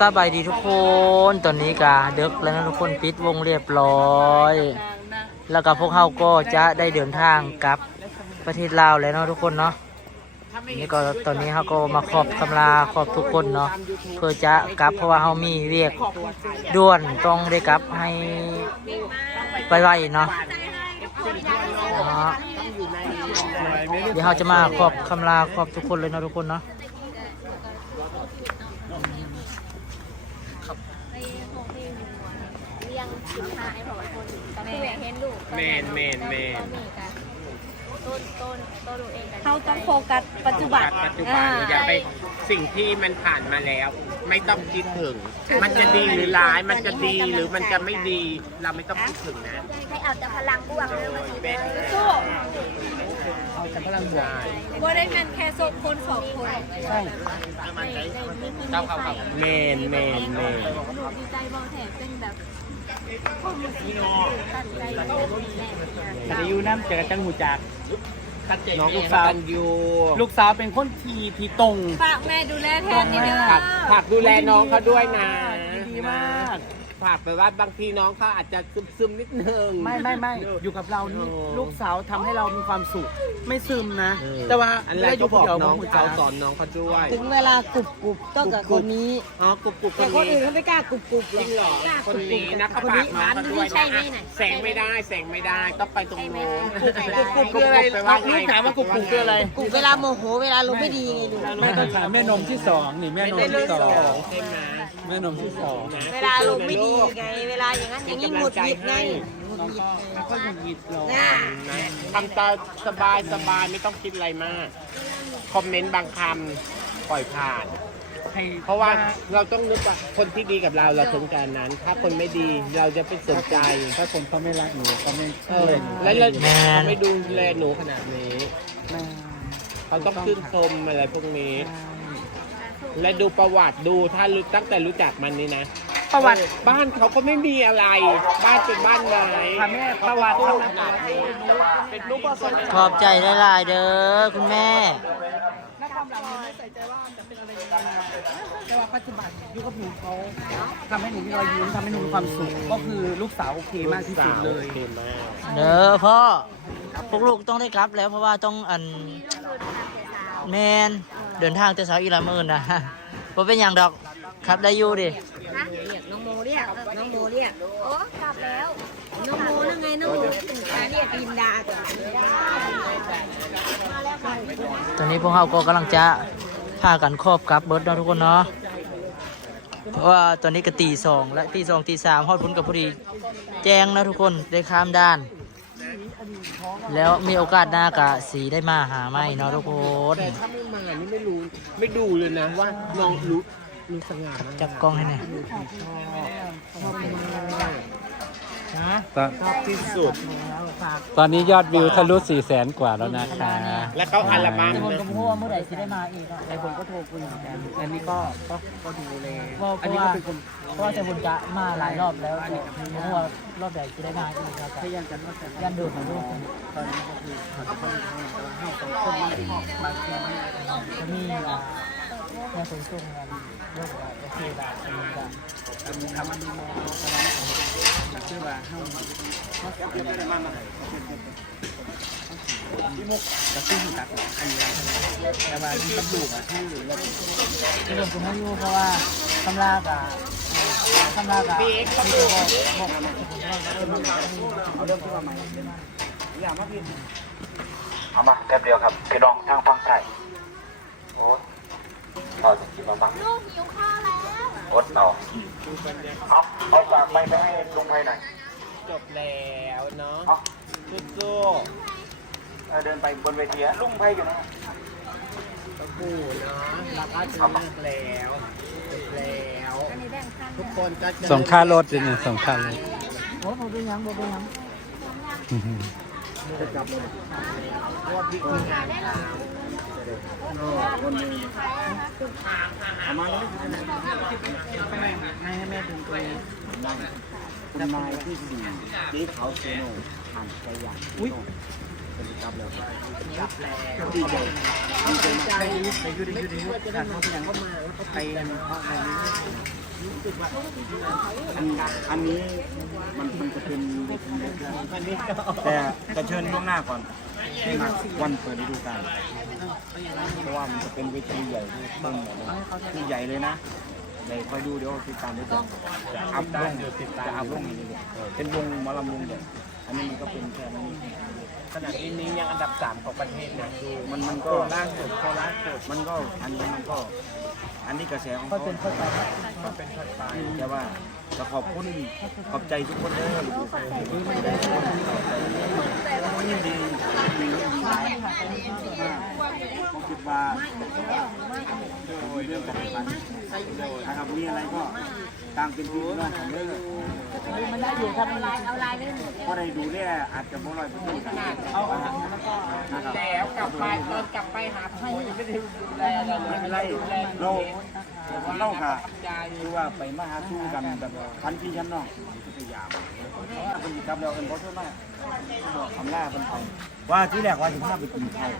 สบายดีทุกคน ตอนนี้กาเดึกแล้วนะทุกคนปิดวงเรียบร้อย แล้วก็พวกเขาก็จะได้เดินทางกลับประเทศลาวแล้วเนาะทุกคนเนาะนี่ก็ตอนนี้เขาก็มาขอบคำลาขอบทุกคนเนาะเพื่อจะกลับเพราะว่าเขามีเรียกด่วนต้องได้กลับให้ไปไวๆเนาะเนาะเดี๋ยวเขาจะมาขอบคำลาขอบทุกคนเลยเนาะทุกคนเนาะ ไปห้องเพลงอยู่ เรียงสิบห้าไอ้บอกว่าคนก็คืออยากเห็นลูกแมนแมนแมนก็มีกันต้นต้นต้นลูกเองกัน เขาต้องโฟกัสปัจจุบันปัจจุบันอย่าไปสิ่งที่มันผ่านมาแล้ว ไม่ต้องคิดถึง มันจะดีหรือร้ายมันจะดีหรือมันจะไม่ดีเราไม่ต้องคิดถึงนะให้เอาแต่พลังบวกเลยมาสิเด้อสู้เอาแต่พลังบวกว่าได้แมนแค่สองคนสองคนใช่ในในที่มีเข้าเข้าเข้าแมนแมนแมนลูกดีใจบอแถบเป็นแบบความรู้ สึกตัดใจแบบนี้แหละแต่อายุน้ำเจอจังหูจักน้องลูกสาสาววอยู่ลูกสาวเป็นคนทีทีตรงฝากแม่ดูแลแทนนิดนึงฝากฝากดูแลน้องเขาด้วยนะดีมาก ฝากไปว่าบางทีน้องเขาอาจจะซึมซึมๆนิดนึง ไม่ไม่ไม่อยู่กับเรานี่โอ้ลูกสาวทำให้เรามีความสุข ไม่ซึมนะ เออ แต่ว่าอันแรกอก็ยู่บอกเดียวน้องหูเขาจักสอนน้องเขาด้วย ถึงเวลากรุบกรุบต้องกับคนนี้ อ๋อกรุบกรุบคแต่นคนอื่นี้นเขาไม่กล้ากรุบกรุบหรจอกริงเหรอคนนี้นะเขาฝากน้องเขาด้วยนะแสงไม่ได้แสงไม่ได้ต้องไปตรงโน้น กรุบกรุบคืออะไรไปว่าไงลูกถามว่ากรุบกรุบคืออะไร กรุบเวลาโมโหเวลาลมไม่ดีไงลูกไม่ต้องถามแม่นมที่สองนี่แม่นมที่สอง ใช่ไหม แม่นมที่สองนะเวลาลมไม่ดีไง เวลาอย่างนั้นอย่างนี้หงุดหงิดไงหงุดหงิดแล้วก็หงุดหงิดเรานะนะทำตาสบายสบายไม่ต้องคิดอะไรมาก คอมเมนต์บางคำปล่อยผ่านให้เพราะว่าเราต้องนึกว่าคนที่ดีกับเราเราสนใจนั้น ถ้าคนไม่ดีเราจะไปสนใจ ถ้าคนเขาไม่รักหนูเขาไม่เออแล้วเราเขาไม่ดูแลหนูขนาดนี้แม่เขาต้องชื่นชมอะไรพวกนี้ และดูประวัติดูถ้ารู้ตั้งแต่รู้จักมันนี่นะประวัติบ้านเขาก็ไม่มีอะไร บ้านเป็นบ้านไม้ค่ะแม่ประวัติเขาขนาดนี้เป็นรูปประวัติขอบใจหลายๆเด้อคุณแม่แต่ว่าปัจจุบันอยู่กับหนูเขาทำให้หนูมีรอยยิ้มทำให้หนูมีความสุขก็คือลูกสาวโอเคมากที่สุดเลยโอคมากเด้อพ่อพวกลูกต้องได้กลับแล้วเพราะว่าต้องอัน แมนเดินทางแต่เช้าอีหลามื่นนะเพราะเป็นอย่างดอกครับได้อยู่ดิเรียกน้องโมเรียกน้องโมเรียกโอ้กลับแล้วน้องโมนั่งไงน้องโมอ่าเรียกลินดาก่อนตอนนี้พวกเราก็กำลังจะพากันครอบกลับเบิร์ดเนาะทุกคนเนาะเพราะว่าตอนนี้ก็ตีสองและตีสองตีสามฮอดพุ้นกับพอดี แจ้งนะทุกคนได้ข้ามด้าน แล้วมีโอกาสหน้ากะสีได้มาหาไม่เนาะทุกคนแต่ถ้าไม่มานี่ไม่รู้ไม่ดูเลยนะว่าน้องรู้รู้สง่ามากจับกล้องให้หน่อย ชอบ ที่สุดตอนนี้ยอดวิวทะลุ4 0 0แสนกว่าแล้วนะคะ แล้วเขาอัลบั้มทุกคนนะก็พูดว่าเมื่อไหร่จะได้มาอีกอะไอ้คนก็โทรคุยเหมือนกันอันนี้ก็ก็ก็ดูเลยเพราะอันนี้ว่าก็เป็นคนเพราะว่าแต่บุญจะมาหลายรอบแล้วแต่ไม่รู้ว่ารอบไหนจะได้มาอีกครับพยายามกันว่าจะยันดูของลูกตอนนี้ก็คือเขาจะต้องแต่ว่าให้สองคนมามาเที่ยวจะมีอ่า แม่คนส่งเงินเรื่องว่าโอเคแบบนี้ก็ทำทำอันนี้มาตอนนั้นชื่อว่าห้องเขาจะเป็นอะไรมากมายพี่มุกกับพี่หิตักอันนี้แต่ว่าที่ตำรวจอะที่ที่ผมจะไม่รู้เพราะว่าคำลากอะคำลากอะที่บอกบอกเอาเรื่องที่ว่าใหม่อย่ามาพี่เอามาแป๊บเดียวครับพี่น้องทางฟังไทยโอ้ เอาจริงๆมาบังลูกหิวข้าวแล้วอดเอาเอาเอาฝากไปไปให้ลุงไปหน่อยจบแล้วเนาะเอาสู้เออเดินไปบนเวทีอะลุงไปอยู่นะๆก็กูเนาะเราก็จะเลิกแล้วจบแล้วอันนี้แบ่งข้างทุกคนก็จะส่งค่ารถเลยเนี่ยส่งค่ารถโอ้ผมเป็นยังผมเป็นยังรอบที่คือ งาเราให้ให้แม่ดึงตัวเองคุณนายที่สี่ที่เขาเซโนผ่านไปอย่างอุ้ยเป็นกลับแล้วดีใจดีใจมากได้ได้อยู่ได้อยู่ได้อยู่ขาดเขาเป็นอย่างก็มาแล้วก็ไปกันห้องอะไปอันอันนี้มันมันจะเป็นแต่จะเชิญล่วงหน้าก่อน ให้มาวันเปิดฤดูกาลเพราะว่ามันจะเป็นเวทีใหญ่ที่เบิ้คือใหญ่เลยนะใหญ่คอยดูเดี๋ยวติดตามด้วยกันจะอัพลงจะอัพลงนี่เลยเป็นวงมอลำวงใหญ่ อันนี้ก็เป็นแค่นี้ขนาดนี้นิ้ยังอันดับสามของประเทศนะดูมันมันก็ราชสุดโคราชสุดมันก็อันนี้มันก็ อันนี้กระแสของเขาเป็นเข้าใจก็เป็นทอดไปแต่ว่าจะขอบคุณขอบใจทุกคนเลยยินดียินดีผมคิดว่าโดยเรื่องการพันนะครับมีอะไรก็ ตามเป็นพี่น้องของเรื่อมันได้อยู่ครับเอาลายได้หมดเพราะได้ดูเนี่ยอาจจะบ่ร้อยเปอร์เซ็นต์เอานะครับแล้วกลับไปตอนกลับไปหาพ่อยังไม่ได้ดูแลอะไรเลยไม่เป็นไรเราเราค่ะคือว่าไปมาหาสู้กันแบบพันพี่ชั้นน้องพยายามเป็นกำเราเป็นเพราะเท่านั้นทำหน้าเป็นไปว่าที่แรกว่าจะพาไปกินข้าว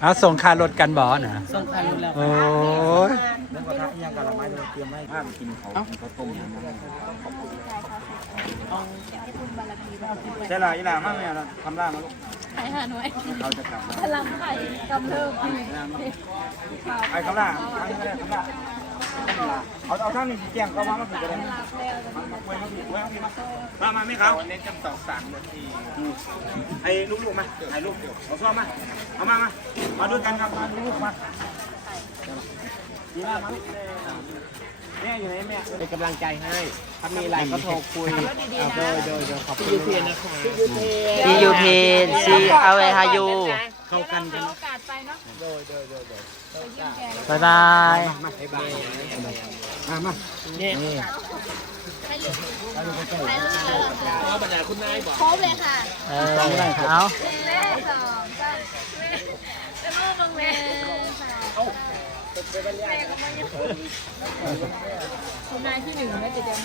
เอาส่งค่ารถกันบ่นะส่งใครรู้แล้วโอ้ยแล้วก็ทักยังกันละไม้เราเตรียมให้พาไปกินเขาเขาต้มอย่างนั้นใช่ละอีหล่ามากเลยทำร่างมาลูกไข่หาหน่วยเราจะกลับมาพลังไข่กำเริบไอ้คำล่าคำนี้คำล่า เอาเอาท่านนี่แจ้งก็มามาผิดกันเลยมามาคุยมาผิดคุยมาผิดมามาไม่เขาวันนี้จำสองสามนาทีไอ้ลูกๆมาถ่ายรูปเอาซ้อมมาเอามามามาด้วยกันครับมาลูกมาดีมากมาแม่อยู่ไหนแม่เป็นกำลังใจให้ถ้ามีอะไรก็โทรคุยเอาโดยโดยโดยขอบคุณยูเทนนะคะยูเทนซียูเทนซีเอาไอฮายูเข้ากันกัน บายบายมาบ๊ายบายมามาเนี่ยเอาบันไดคุณนายบอกครบเลยค่ะ เออเอาแม่สองสามแล้วก็บังแม่คุณนายที่หนึ่งไม่ติดเดียว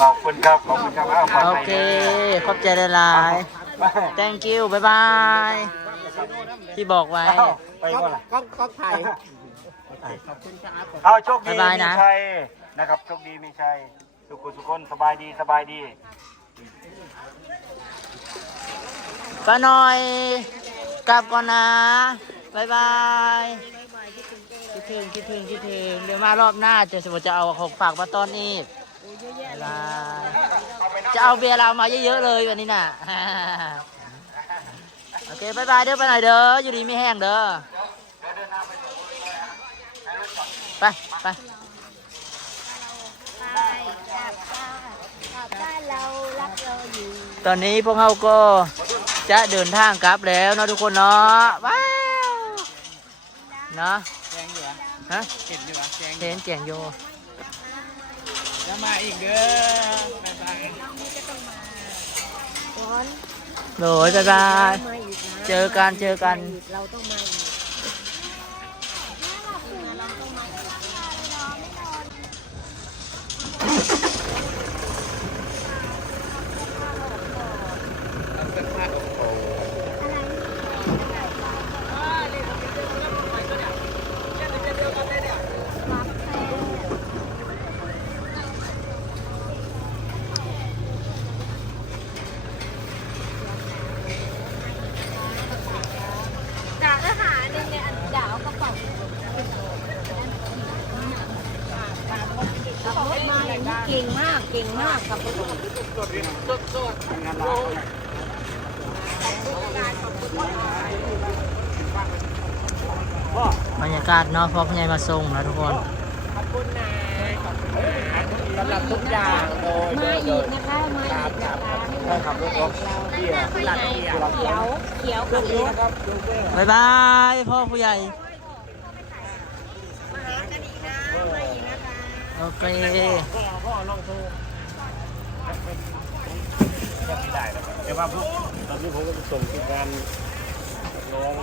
ขอบคุณครับ ขอบคุณครับอ้าวขอบโอคุณเค ขอบใจหลาย thank you บายบาย ที่บอกไว้ ไปก่อนล่ะก็ก็ถ่ายขอบคุณครับเอาโชคดีบ๊ายบายมีนะ ชัยนะครับโชคดีมีชัยสุขุสุขคนสบายดีสบายดีป้าหน่อย กลับก่อนนะบายบายคิดถึงคิดถึงคิดถึงเดี๋ยวมารอบหน้าจะสมมติจะเอาของฝากมาต้อนอีกบ๊ายบายจะเอาเบียร์เรามาเยอะๆเลยวันนี้น่ะ โอเคบายบายเด้อไปหน่อยเด้ออยู่ดีไม่แห้งเด้อ ราอยู่ตอนนี้พวกเขาก็จะเดินทางกลับแล้วเนาะทุกคนเนาะว้าวเนาะแจงอยู่อะฮะเห็นอยู่อะแจงเห็นเจียงโยแล้วมาอีกเด้อบ๊ายบายร้อนโหลยบายบายมาอีกนะเจอกันเจอกันเราต้องมาอีก ด่าทหารเนี่ยเนี่ยด่าเอากระเป๋า ขับรถมาอย่างนี้เก่งมากเก่งมากขับรถบรรยากาศเนาะพอพญายมาส่งนะทุกคน ขอบคุณนะขอบคุณนะสำหรับทุกอย่างโดยโดมายโดอียกนะคะ มาอีกนะคะใช่ครับรถรถเที่ยวหลักเกียรติเขียวเขียวขับรถบายบายพ่อผู้ใหญ่มาหา กันอีกนะมาอีกนะคะโอเคแต่ว่าพวกตอนนี้ผมก็ส่งทีมงานน้อง